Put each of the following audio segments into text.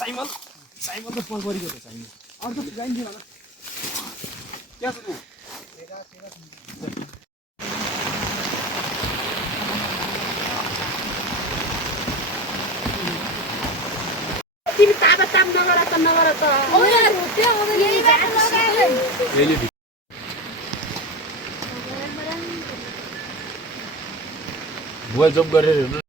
Simon Simon तो phone गरेको छ साइमन अर्को गाइन दिला न क्या छ तू तिमी ताबा ताम नगरा त ओ यार होते हो यही बात लगाए रेली बुवा जब गरेर हेर्नु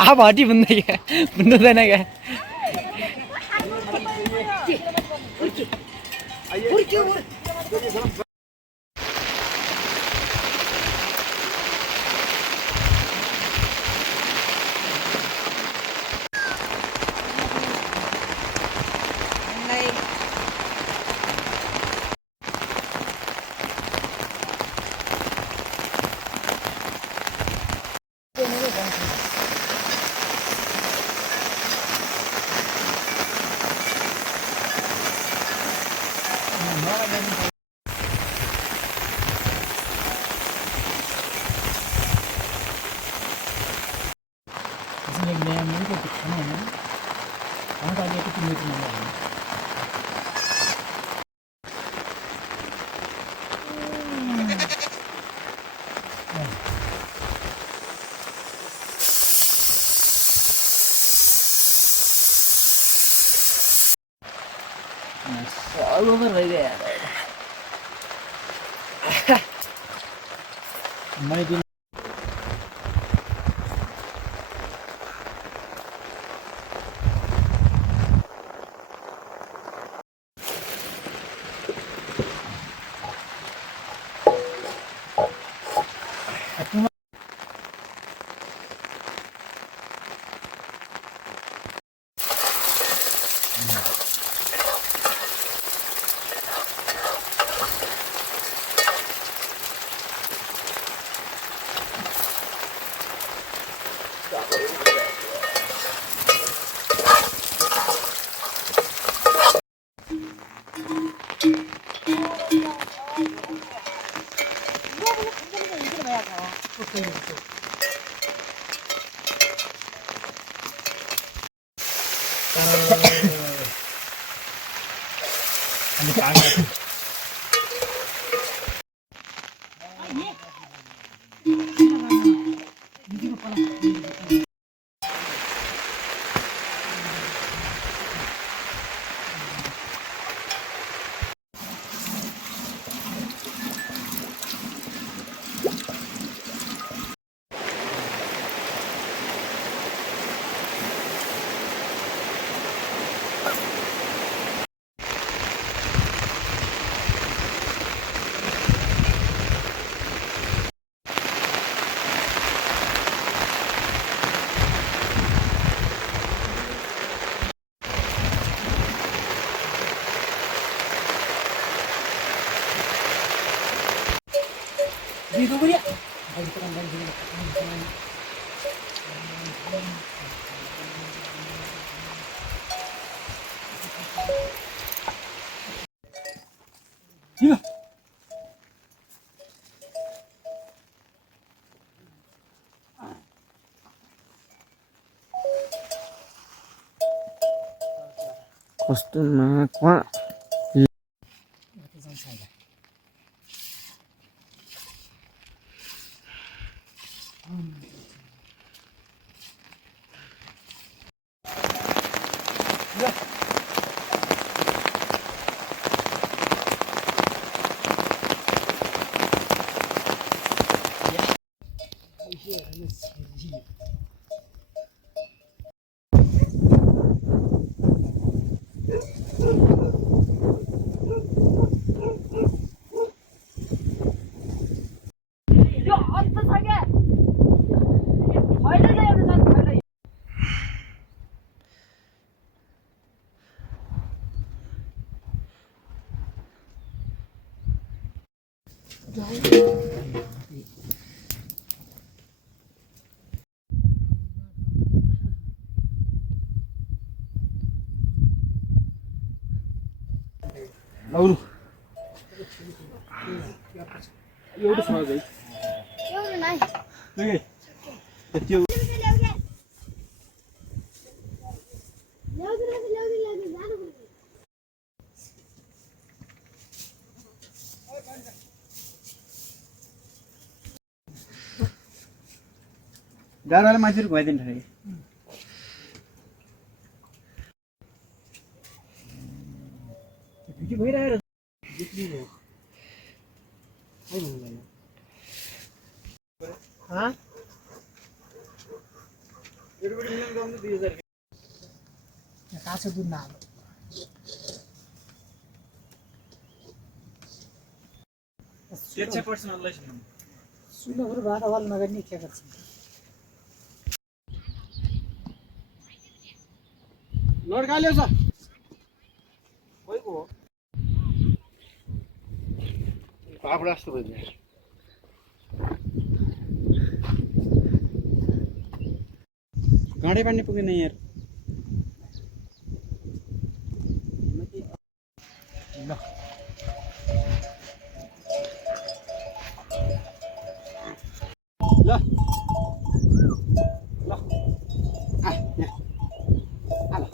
आप हटी बुन्दै क्या बुन्दैन क्या all over there. Maybe. Customer quá. लौरु एउटा छ है एउटा नै ओके त्यो गाडाले मान्छेहरु घुमाइदिन्छ रे के भइरहेको बिक्री हो हाँ एडभर्टाइजमेन्ट गर्नु 2000 काँचो दुध नहाल्नु त्यसै पर्सनललाई सुन्नुहरु भाडा वाल नगर्ने के गर्छ लड्काल्यो छ कोइको हो पापडा जस्तो भयो गाडी पानी पुगेन यार ल ल आ यहाँ आ ल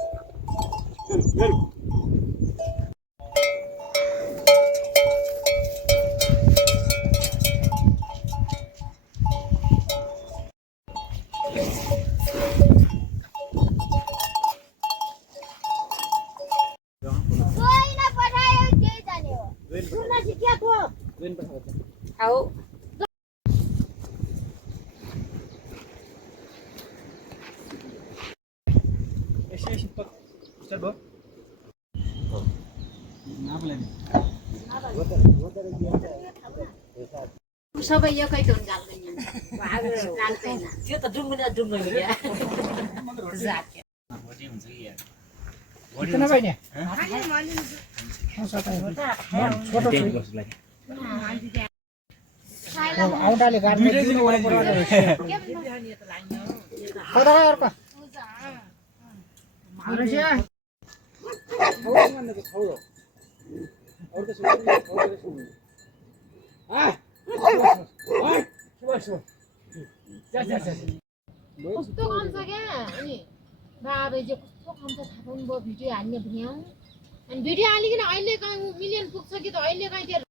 आओ ऐसे चल बो सबै एकै टोन गाल्दैन गाल्दैन त्यो त डुम्गुना डुम्गु गयो कितना भाइ नि आउँटाले गाड्ने अर्को कस्तो खान्छ क्या अनि बाबे चाहिँ कस्तो खान्छ थाहा पनि भयो भिडियो हाल्ने भ्याउ अनि भिडियो हालिकन अहिले कहाँ मिलियन पुग्छ कि त अहिले कहाँ त्यो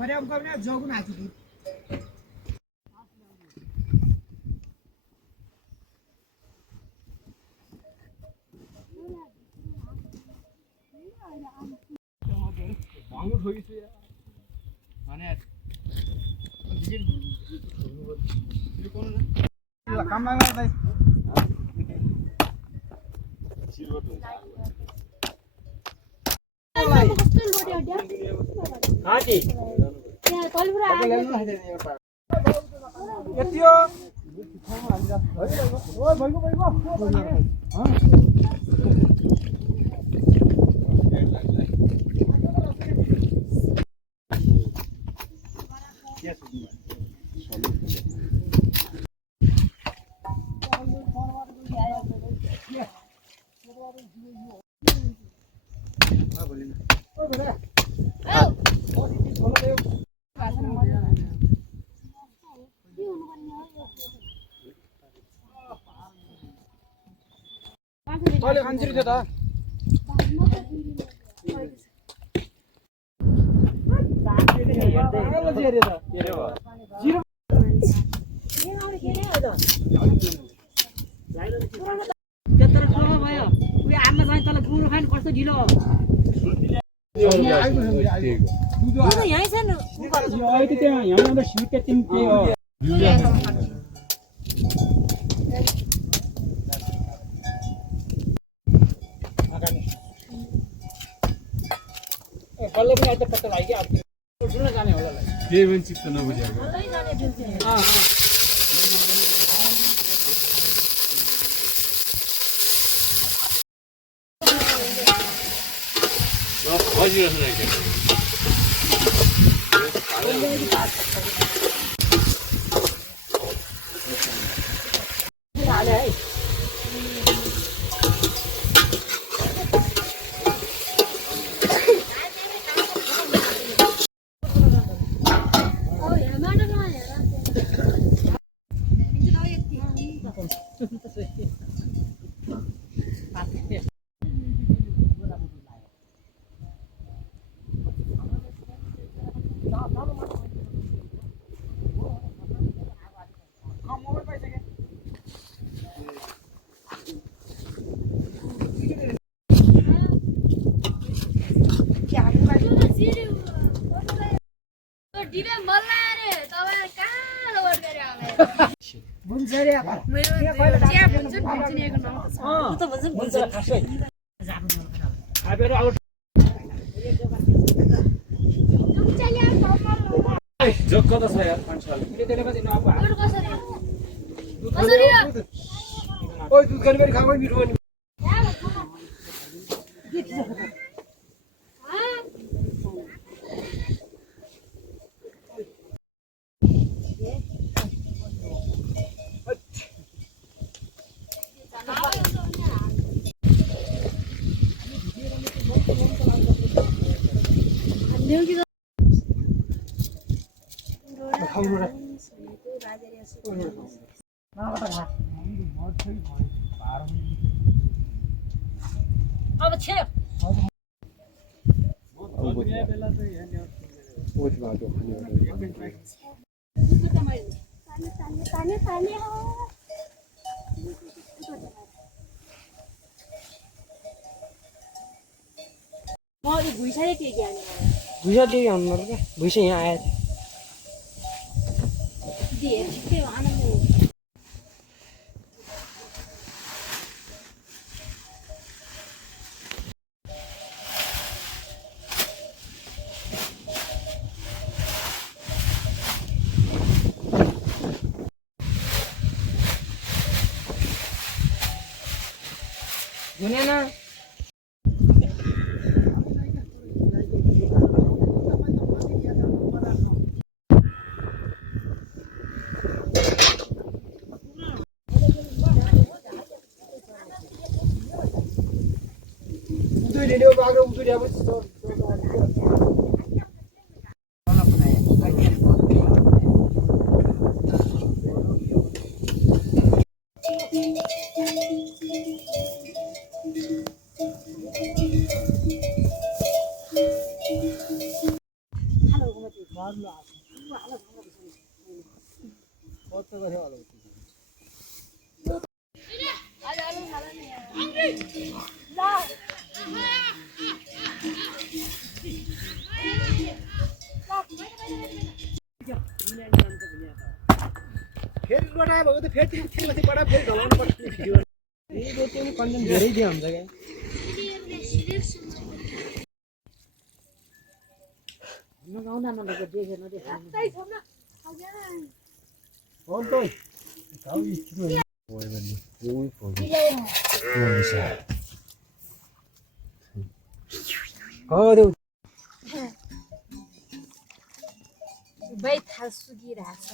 मर्याम गर्ने जोगुन हाकिदि भाङु ठोकिछु यार भने काम लाग्ला भाइ हाजी यहाँ कलपुरा यति हो ओइ भइगयो अहिले खान्छरी थियो त त्यत्रो ठुलो भयो उयो आमा चाहिँ तल गुरु खान कस्तो ढिलो यहीँ छ नि त्यहाँ यहाँ आउँदा सिट 3 के हो बल्ल पनि अहिले पत्ता लाग्यो अब डुल्न जाने होला केही पनि चित्त नबुझेको जग्गा त छ यार मान्छेहरु ओइ दुध खाने पनि खाऊ मिठो पनि अब छे मैले भुइँसै के ज्ञानी भुइँसा दिए हुनु क्या भुइँसा यहाँ आयो दिए छिटै आनन्द दुनिया ना उधर ले लो बागरो उधर ले बस फेरि बढायो भएको त फेरि त्यसले बढा फेरि ढलाउनु पर्छ भिडियो ए त्यो नि कन्टेन्ट धेरै दियो हुन्छ के नगाउना नगएको देखे नदेखे हो त गाउँ सुरु ओइ भन्ने ओइ फोटो हो देऊ बैठा सुगिरहेछ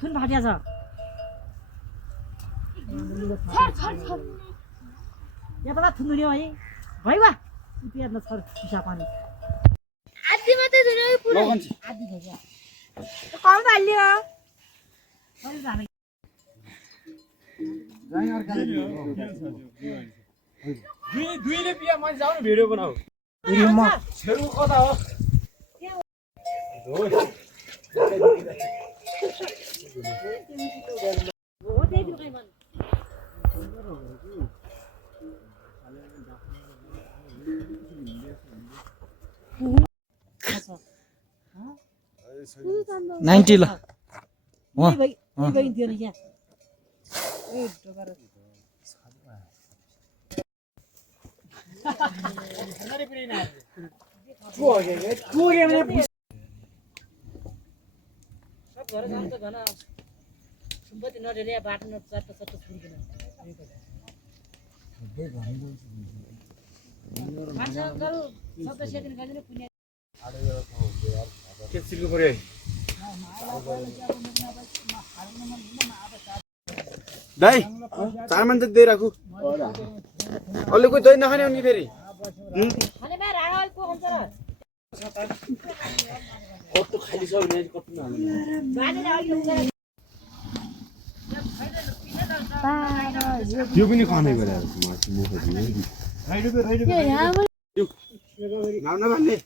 थुन फाटिया छ यहाँ पता थुन्नु है भइवा इतिहास न सर पिसा पानी आदि मात्रै धुने पुरै आदि भयो कम हाल्यो सरी जाने दुईले बिहा मान्छे जाऊ न भिडियो बनाऊ छेउ कता हो नाइन्टी ल केसिलको पर्यो दाइ 4 मान्छे दिइ राखु अलि कोही दही नखाने अनि फेरि कस्तो खाली छ भने कति यो पनि खानै पर्यो नाउन भन्ने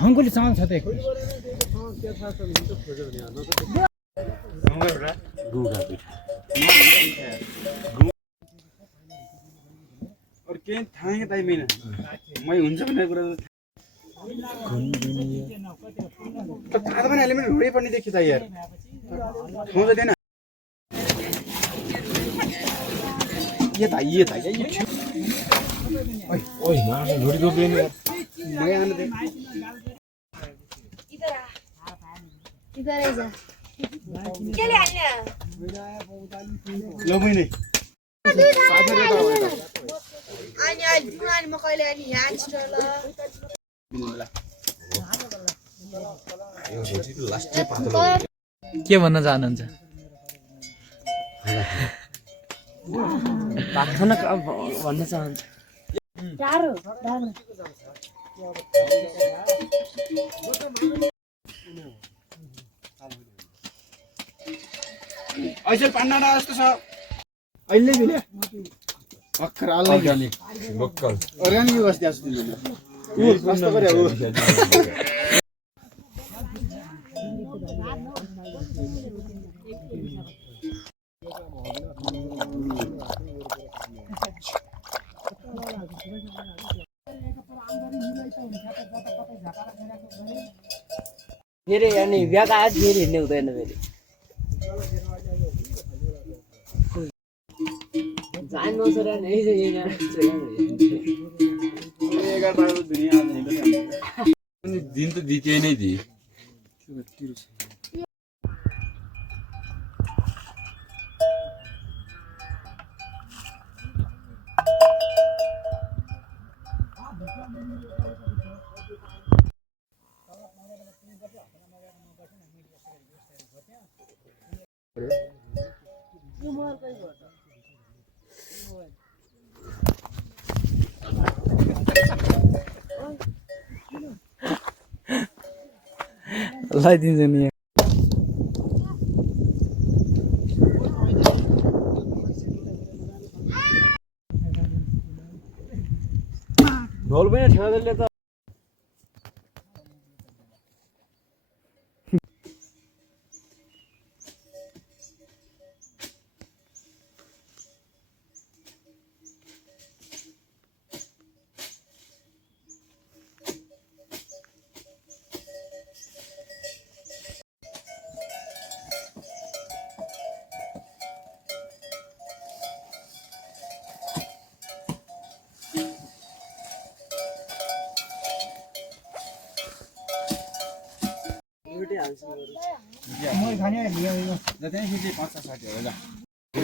हङ्गुली चामल छ त अरु केही थाहा नै दाइ मैन मै हुन्छ भन्ने कुरा त थाहा त पनि अहिले पनि रोडै पनि देखि त यार ठाउँ जाँदैन ये त ओइ मार्ने झोडी दोब्ले नि मै आने दे इधर आइज ल मैने के भन्न चाहनुहुन्छ भन्न चाहन्छु अहिले पान्नाडा जस्तो छ अहिले बिले भर्खर अर्ग्यानिक लोकल अर्ग्यानिक बस्ती जस्तो दिनु कस्तो गरे हो फेरि अनि बिहाको आज फेरि हिँड्ने हुँदैन फेरि जानु छ र नै दिन त दिते नै दि लगाइदिन्छ नि ढोल पनि ठेगाले त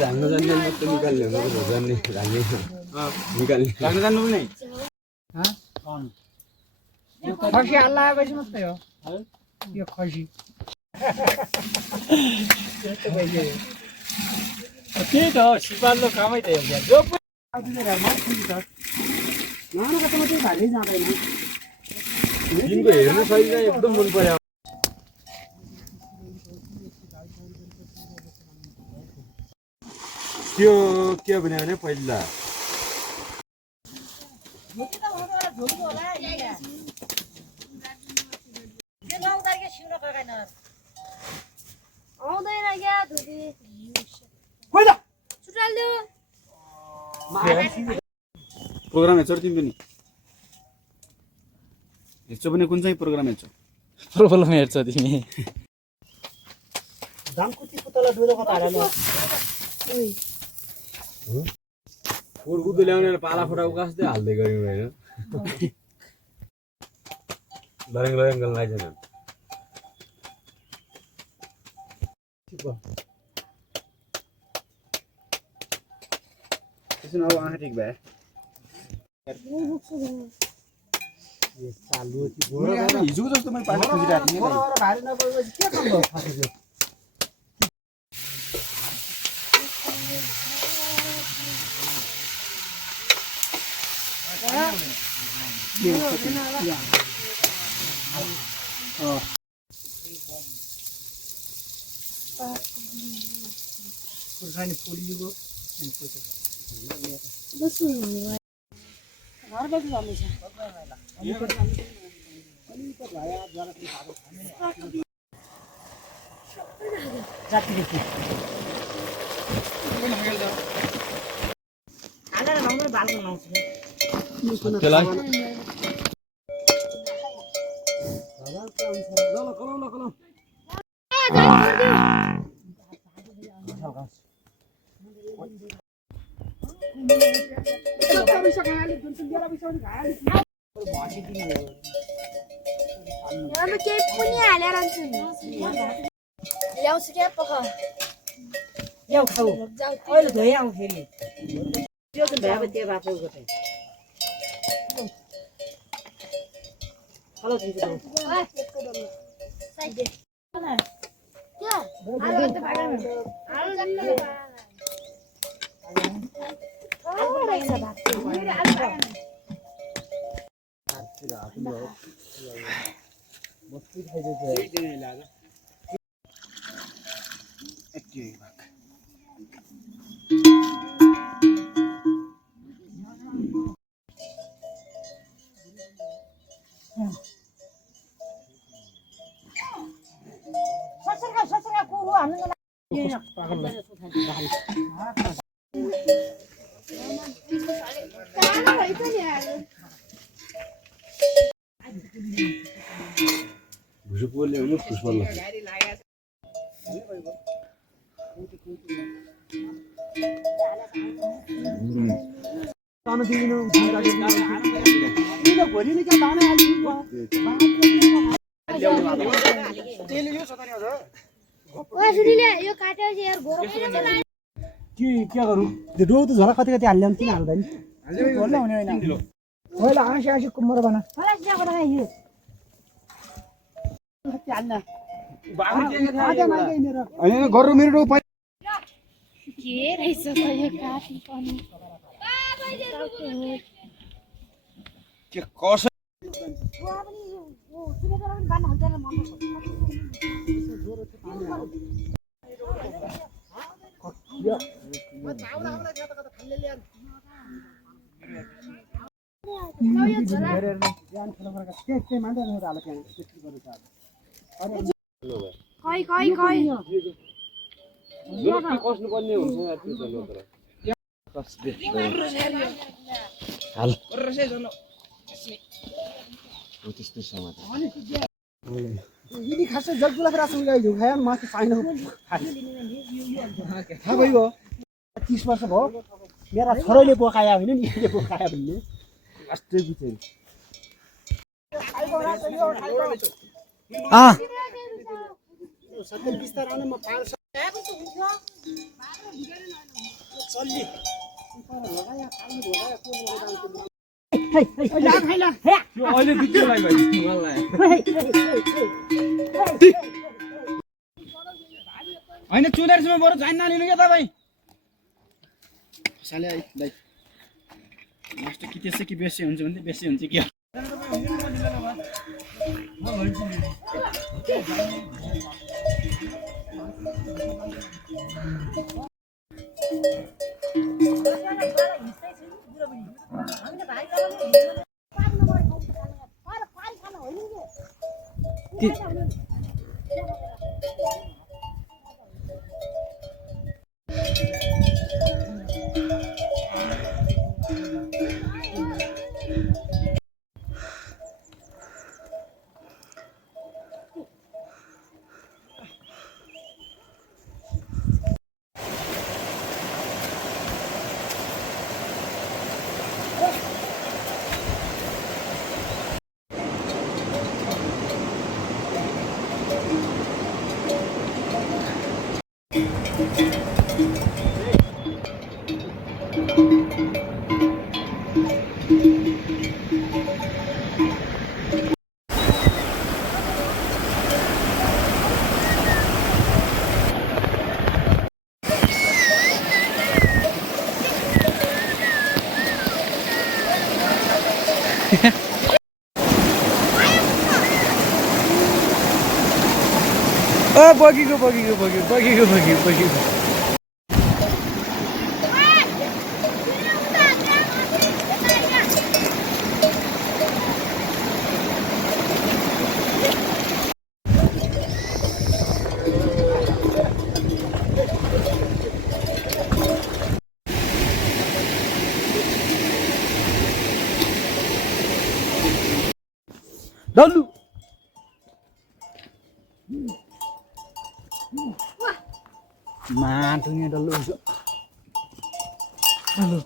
राख्न जान्ने मात्र निकाल्ने हो जान्ने राख्ने निकाल्ने राख्न जान्नु पनि खसी हल्ला आएपछि मात्रै हो यो खसी त्यही त हो सिपाल्लो कामै त हो जो नानो कतामा चाहिँ भालै जाँदैन दिनको हेर्ने शैली चाहिँ एकदम मन पर्यो त्यो के भने पहिला आउँदैन क्या धुबी छुटाल्यो प्रोग्राम हेर्छौ तिमी पनि हेर्छौ भने कुन चाहिँ प्रोग्राम हेर्छौ प्रोब्लम हेर्छ तिमी दामकुती पुतला डुलो कता हाल्नु फुलकुदो ल्याउने पाला फुटा उकास्दै हाल्दै गऱ्यौँ होइन लरेङ लरेङ गर्न लाग्दैन त्यसो अब आँखा ठिक भए हिजोको जस्तो मैले पानी खोजिरहेको थिएँ भारी नपरेपछि के काम भयो फाटेको पुर्खानी पोलिएको अनि पोछे घर बसी जाने छ केही पनि हालेर ल्याउँछु क्या पख ल्याउ खाऊ अहिले धोइ आउँ फेरि त्यो चाहिँ भए त्यो बाटो गए हेलो दिदी भुसुपोल ल्याउनु फुसबल के गरौँ त्यो डोउ त झरा कति कति हाल्यो किन हाल्दैन होला हुने होइन पहिला आँसी आँसी कुम्मर बना होइन गर्नु मेरो डोउ के रहेछ यो काटी पनि के कसै कस्नुपर्ने हुन्छ त्यस्तै समाचार यदि खासै जगुला रासन गाइदियो खायो माथि पाइन थाहा भइगयो 30 वर्ष भयो मेरा छोराले बोकाया होइन नि यसले बोकाया भन्ने अस्ति बुझेन सबै बिस्तार आउने म पाल्छ चल्ली लगाया खाल्नु लगाया को अहिले दिक्क लाग्यो मलाई होइन चुनेरसम्म बरु जान्न लिनु क्या तपाईँ साले है दाइ लास्ट कि त्यसै कि बेसी हुन्छ भने बेसी हुन्छ कि बगीको बगीको बगीको बगीको बगीको बगीको डल्लु माटुnya डल्लु iso. Halo.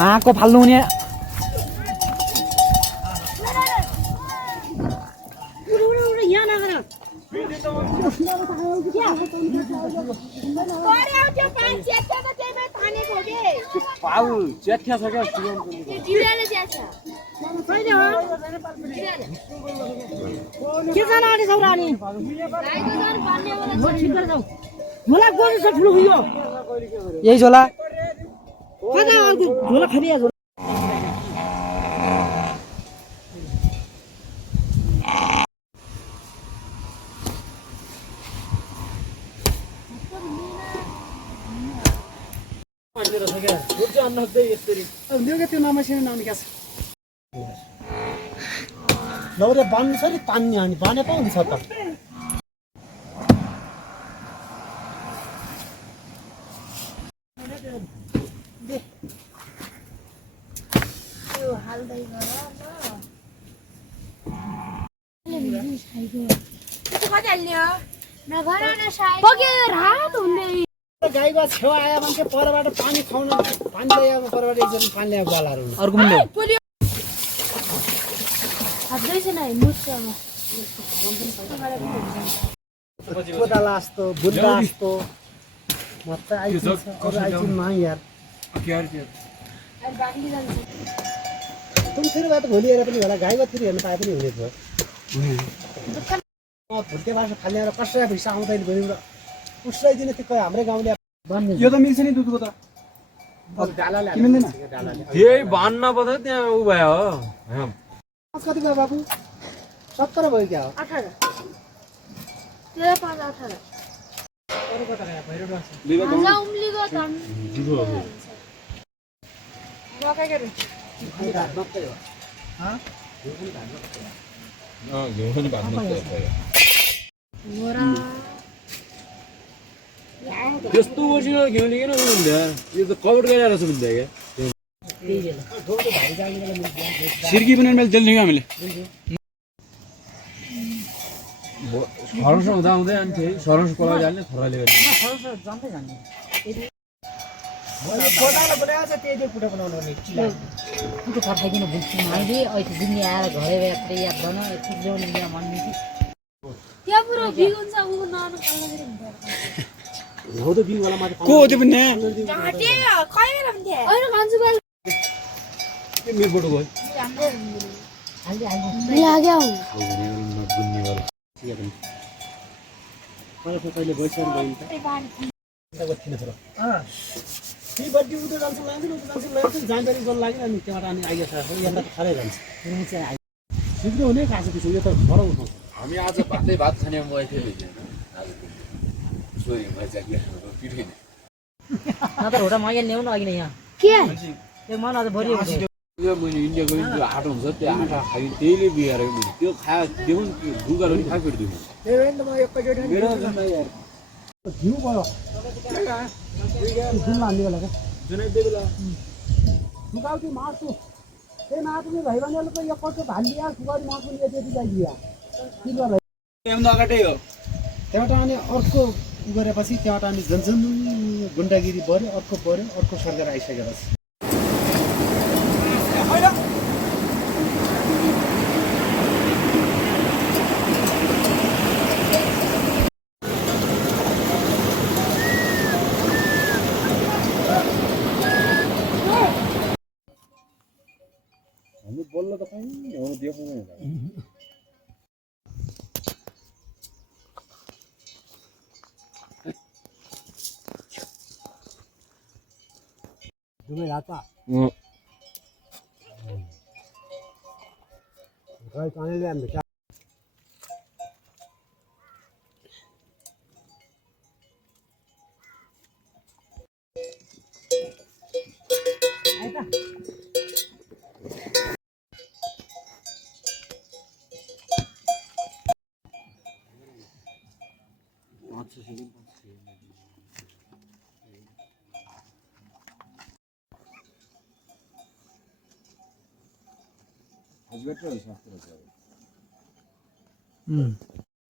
माको फाल्नु हुने यही झोला झोला खरिया झोला नौरे बान्नु छ नि तान्ने अनि बाने पाउँछ त गाईको छेउ आयो भने परबाट पानी खुवाउन पानी ल्यायो परबाट एकजना पानी ल्याएको बालाहरू अर्को मुन्डे कोदाला जस्तो बुद्धा जस्तो म त आइचिनमा यार तुम फेरि बात भोलि हेरेर पनि होला गाईको फेरि हेर्न पाए पनि हुने थियो भुर्के बाँस फालेर कसैलाई भिसा आउँदैन गऱ्यौँ र उसलाई त्यो हाम्रै गाउँले यो त मिल्छ नि दुधको त त्यही भन्न पर्छ त्यहाँ उ भयो कति भयो बाबु 70 भयो क्या हो 18 त्यस्तो वर्षको घिउ लिएन हुनुहुन्थ्यो यो त कभर गरेर रहेछ भन्दा क्या सिर्की पनि मैले जल्दी हामीले सरस हुँदा हुँदै अनि फेरि सरस कोला जाने थराले गर्ने हो त बिउवाला माथि को हो त्यो पनि के मेरो फोटो गयो कहिले गइसक्यो बहिनी ती बड्डी उठे जान्छ जानकारी गर्न लागि अनि त्यहाँबाट अनि आइगयो यता त खरै जान्छ शीघ्र हुने खास पिछो यो त घर उठाउँछ हामी आज भात खाने म थिएँ आज सोही मजाले पिठै नत्र होटा मगाइ ल्याउन अघि नै यहाँ त्यो मन अझ भरि यो मैले इन्डिया गयो त्यो आटा हुन्छ त्यो आटा खाइ त्यहीले बिगाएर मैले त्यो खाए देऊ गुगल पनि खाइ फिर्दिनु मेरो घिउ भयो जुन हाल्ने बेला क्या जनाइदिए बेला सुकाउँछु मार्छु त्यही मार्ने भाइ बहिनीहरूले त यो कस्तो भालिदिया सुकाउने मार्छु नि त्यति चाहिदिया एमदा अगाडै हो त्यहाँबाट अनि अर्को गरेपछि त्यहाँबाट अनि झन् गुन्डागिरी बढ्यो अर्को सरकार आइसकेपछि हामी बोल्न त कहीँ हो देखाउँदैन दुवै हातमा खै कनेले हामी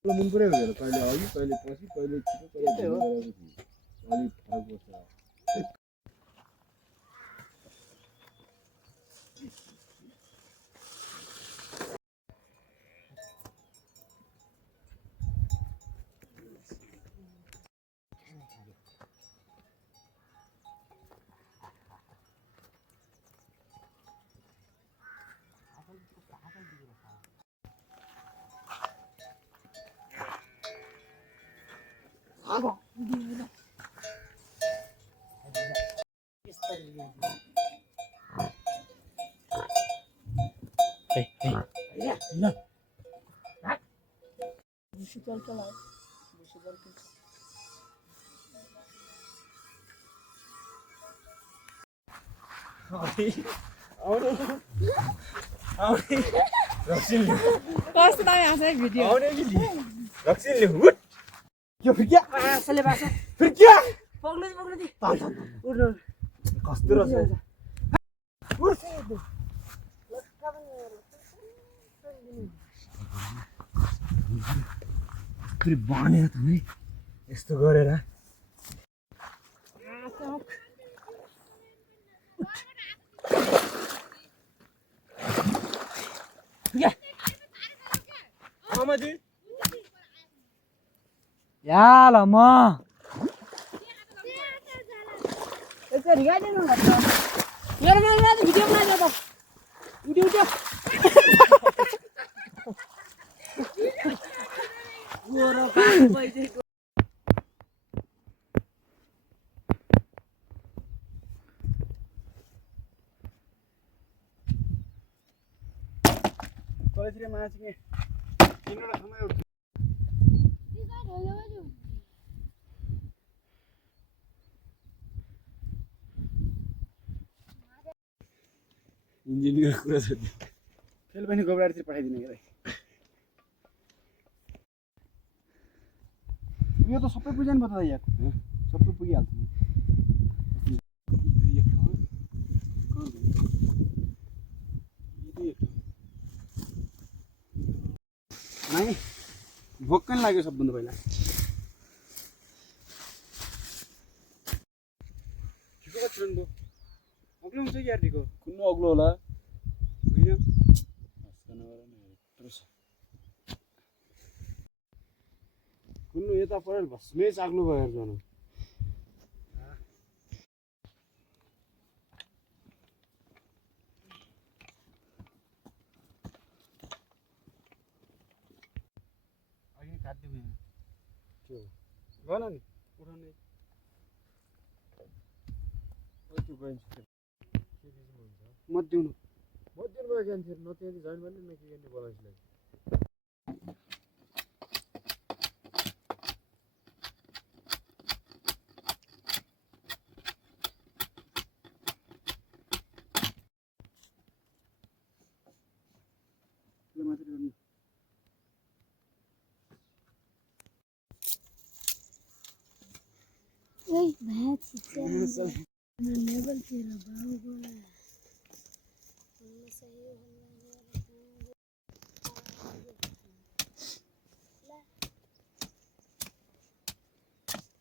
मन पऱ्यो भनेर कहिले अघि कहिले पछि कहिले छिटो कहिले अलिक फरक पर्छ कस्तो दामी आउँछ है भिडियो रक्सिनले हुट यो फिर्किया आसले बास फिर्किया पग्नु दि उड्नु कस्तो रहेछ फेरि भनेर त नि यस्तो गरेर यालम्मा यसो रिगाइदिनु न त मेरो मान्छे भिडियो बनाइदियो त भिडियो गोरो पैसे कलेजले माछे तिनवटा समय उठ्छ इन्जिनियरको कुरा छ फेल पनि गोबरातिर पठाइदिने के यो त सबै पुग्यो नि बता यार सबै पुगिहाल्छ नाइ भोक पनि लाग्यो सबभन्दा पहिला ठिकै छ नि अग्लो हुन्छ यार दिको कुन अग्लो होला होइन कुन यता परेर भस्मै चाग्लो भयो यार जानु भन नि उठाउने मत दिउनु भयो क्यान्सर न त्यहाँ जोइन गर्ने न के गर्ने बोलाइसलाई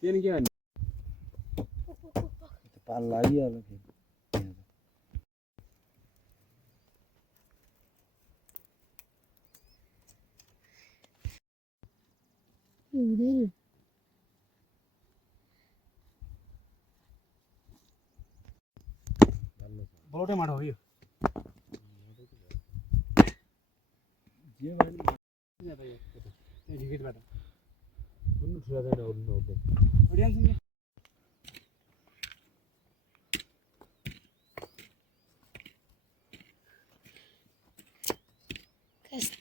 के के भन्ने पाल लागिहाल्यो फेरि बौटे माटो हो यो ढिकेटबाट कुन ठुला छैन ओर्नु ओर्दै अडियन्स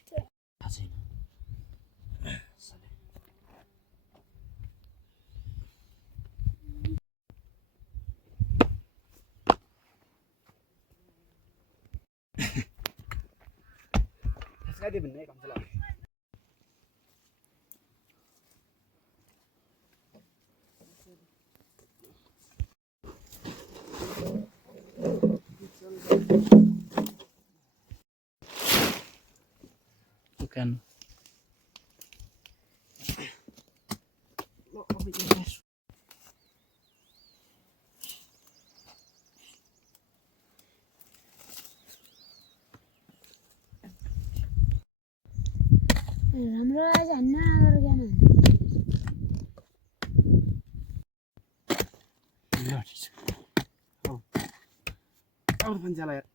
थाहा छैन त्यसलाई भन्ने कम चला Bukan. राम्रो आज हैन अरु ज्ञान और पंचाला यार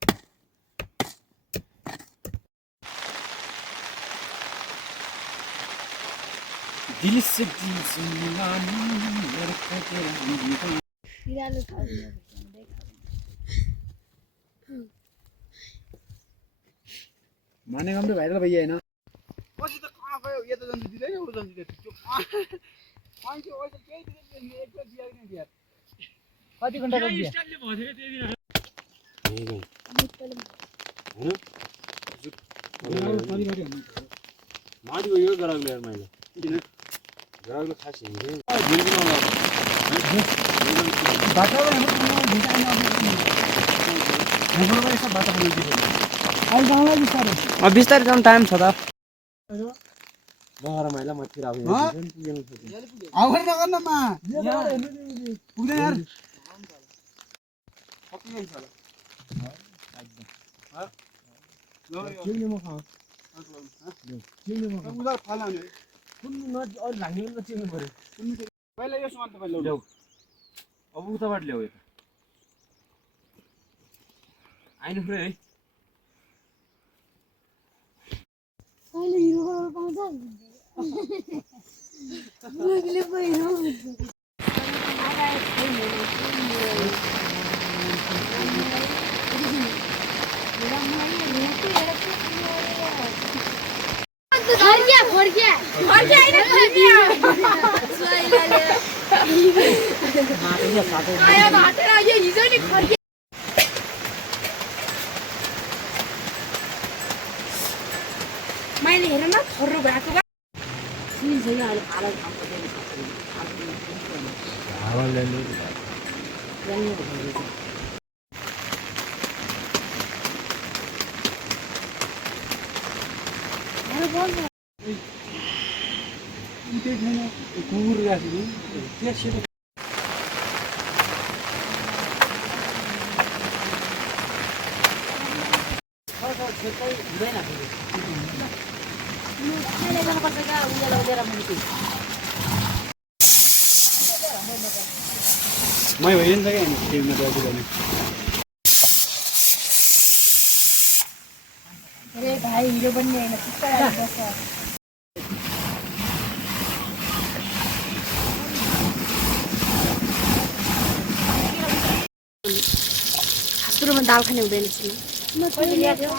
दिल से दिल सुनना मेरे को तेरा नहीं बिरालो खाऊ माने काम तो भाइरल भइया हैन पछि त कहाँ गयो यो त जन्ती दिदैन उरु जन्ती दिन्छ त्यो मान्छे ओइ त केही दिदैन एक बेर दिया नि दिया कति घण्टा बज्यो स्टाइलले भथ्यो त्यही दिन माडिको यो गराउले यार मैले किन गराउले खास हिँड्यो वातावरण डिजाइन अब सब वातावरण अहिले गाउँलाई बिस्तारै बिस्तारै जाउँ टाइम छ त बहरा माइला मतिर आउने आउर नगर्न मा पुग्दैन यार पक्कै छ ल ल म खाऊ उधार फालाउने कुन न अरु लाग्ने न चिन्नु पर्यो पहिला यो सामान तपाईँ ल्याउ अब उताबाट ल्याऊ यता आइनु पर्यो है अहिले हिरो पाउँछ मुगले पहिरो मैले हेर न खर्रो भएको बा कुकुर राख्नु त्यसले मैं भइन् त के टिममा दाजु गर्ने अरे भाइ हिरो बन्ने हैन चित्त लाग्छ सुरुमा दाल खाने हुँदैन छु कहिले ल्याएको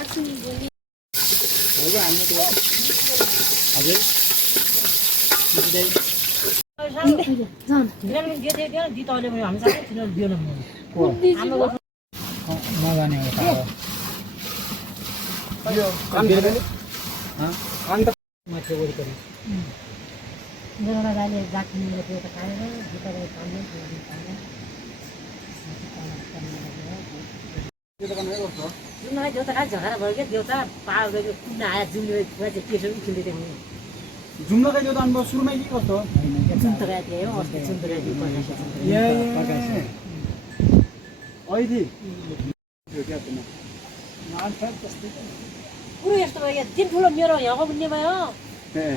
नजाने हो जरा गाले जाति मिले त्यो त खाएर भित्र खाने जुन देउता खाइ झगडा भयो क्या देउता पार गयो कुन आयो जुनले चाहिँ केसो उठिँदै देख्नु जुम्लो कहिले त अनुभव सुरुमै के कस्तो जुन त गएको थियो अस्ति जुन त गएको कुरो यस्तो भयो क्या दिन ठुलो मेरो यहाँको भन्ने भयो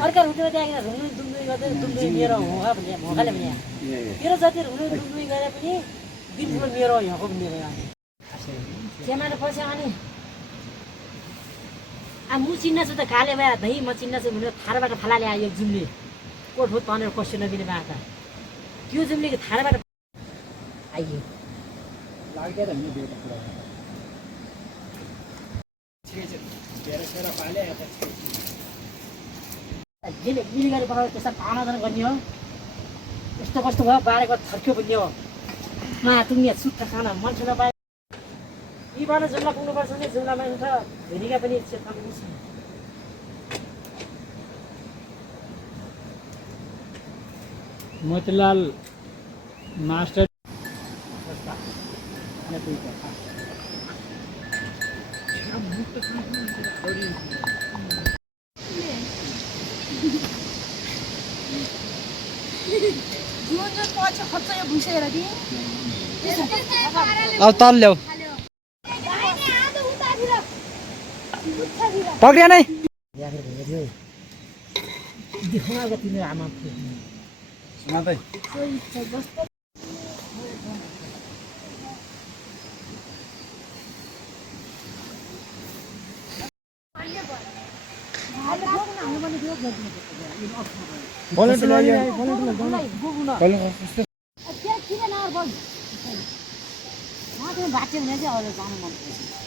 अर्का रुटमा त्यहाँ रुनु दुम्दुई गर्दै दुम्दुई मेरो होगा भन्ने भोकाले भने मेरो जति रुनु दुम्दुई गरे पनि दिन ठुलो मेरो यहाँको भन्ने भयो त्यहाँबाट पछि अनि म चिन्न छु त काले भए धै म चिन्न छु भनेर थाराबाट फाला ल्यायो जुम्ले कोठो तनेर क्वेसन नदिने भए त त्यो जुम्ले थाराबाट आइयो लाग्दैन नि बेटा कुरा मिली गरेर बनाएर त्यसमा पानाजना गर्ने हो यस्तो कस्तो भयो बारेको थर्क्यो भन्ने हो तुङ्गे सुत्ता खाना मान्छे नपाए यीबाट जुम्ला पुग्नुपर्छ भने जुम्लामा हुन्छ भेनिका पनि क्षेत्रमा पुग्छ मोतीलाल मास्टर अब तल ल्याऊ पक्रिया नै देखाएको तिम्रो आमा सुनादै बाँच्यो भने चाहिँ अरू जानु मन पर्छ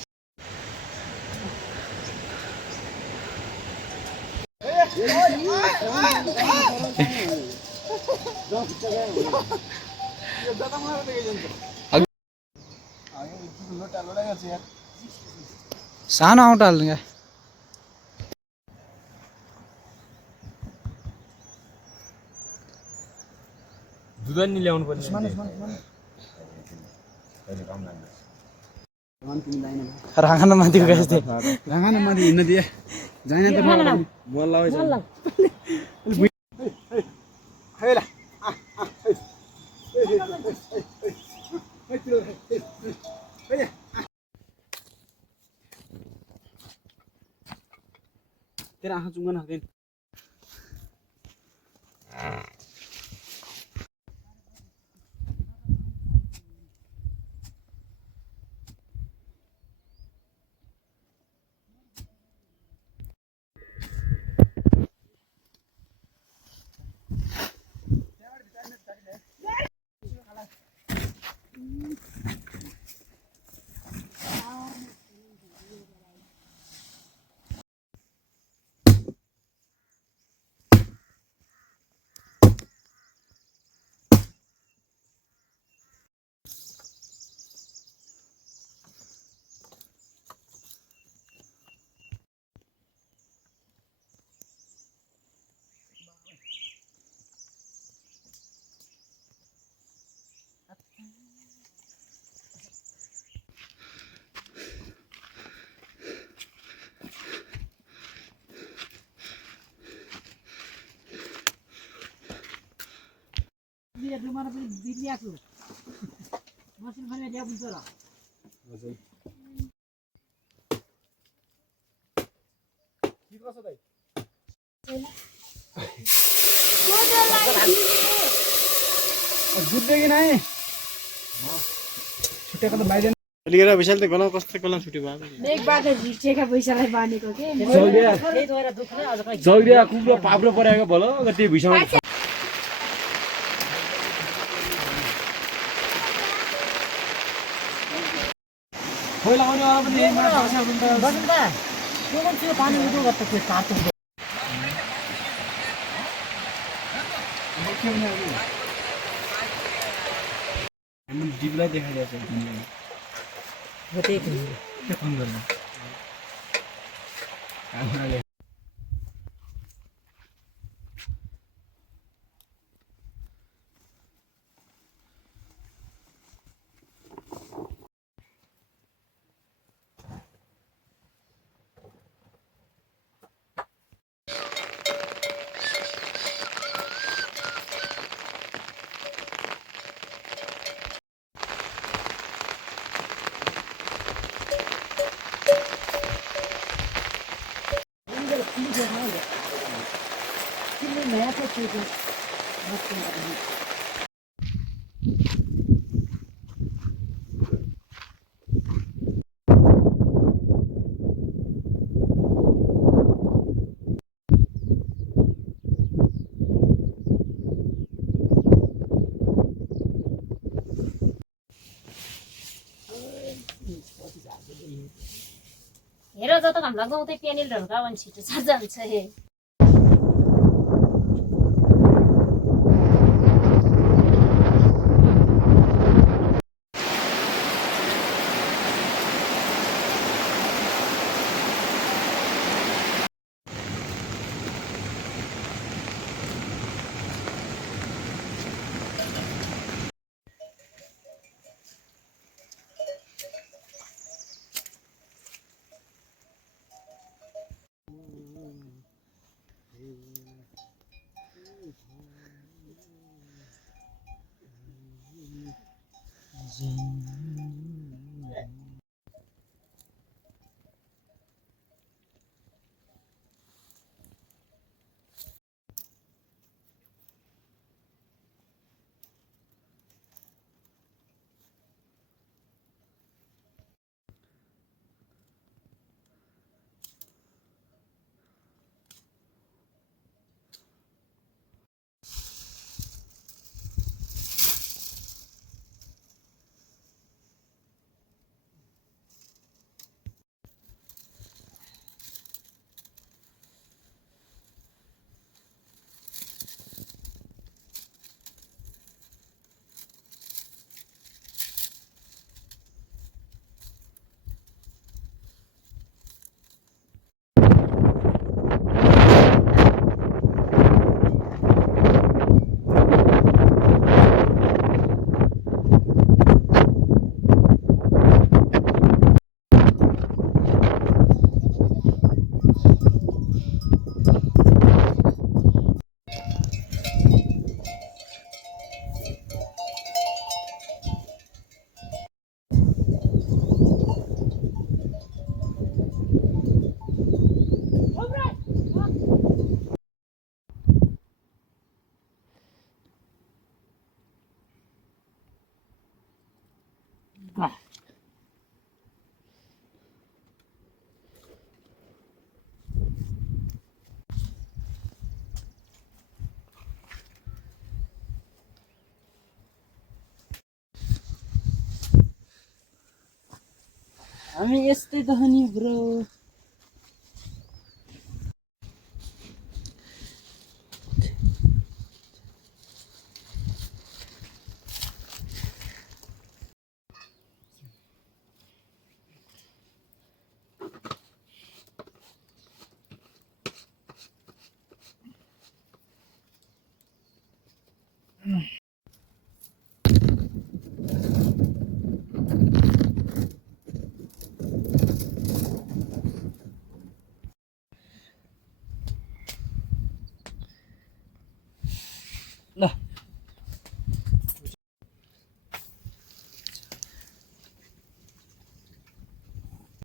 सानो आउँट हाल्नु क्या दुध नि ल्याउनु पर्ने राँगान माथिको गाइस दे राँगान माथि हिँड्न दिए जाइन त बोल्ला हैला तेरा आँखा चुङ्गन हक्दैन Mana beli bini aku. Masih mana dia pun salah. जुत्दै कि नाही छुटेको त बाहिर लिएर विशाल त गला कस्तो गला छुट्यो बाबु एक बाटो झिटेका पैसालाई बानेको के जौडिया कुम्रो पाप्रो परेको भलो त्यो भिसामा खोइ लगाउनेवाला पनि यही माछा छ भने त बसन्त त्यो पनि त्यो पानी उदो गर्छ त्यो तातो हामी डिपलाई देखाइरहेको छ हो त्यही थियो के फोन गर्नु हामीलाई किन्नु नयाँ छ त्यो हेर जता घाम लाग्छ उतै प्यानेलहरू का भने छिटो जान्छ हे हामी यस्तै त हो नि ब्रो ल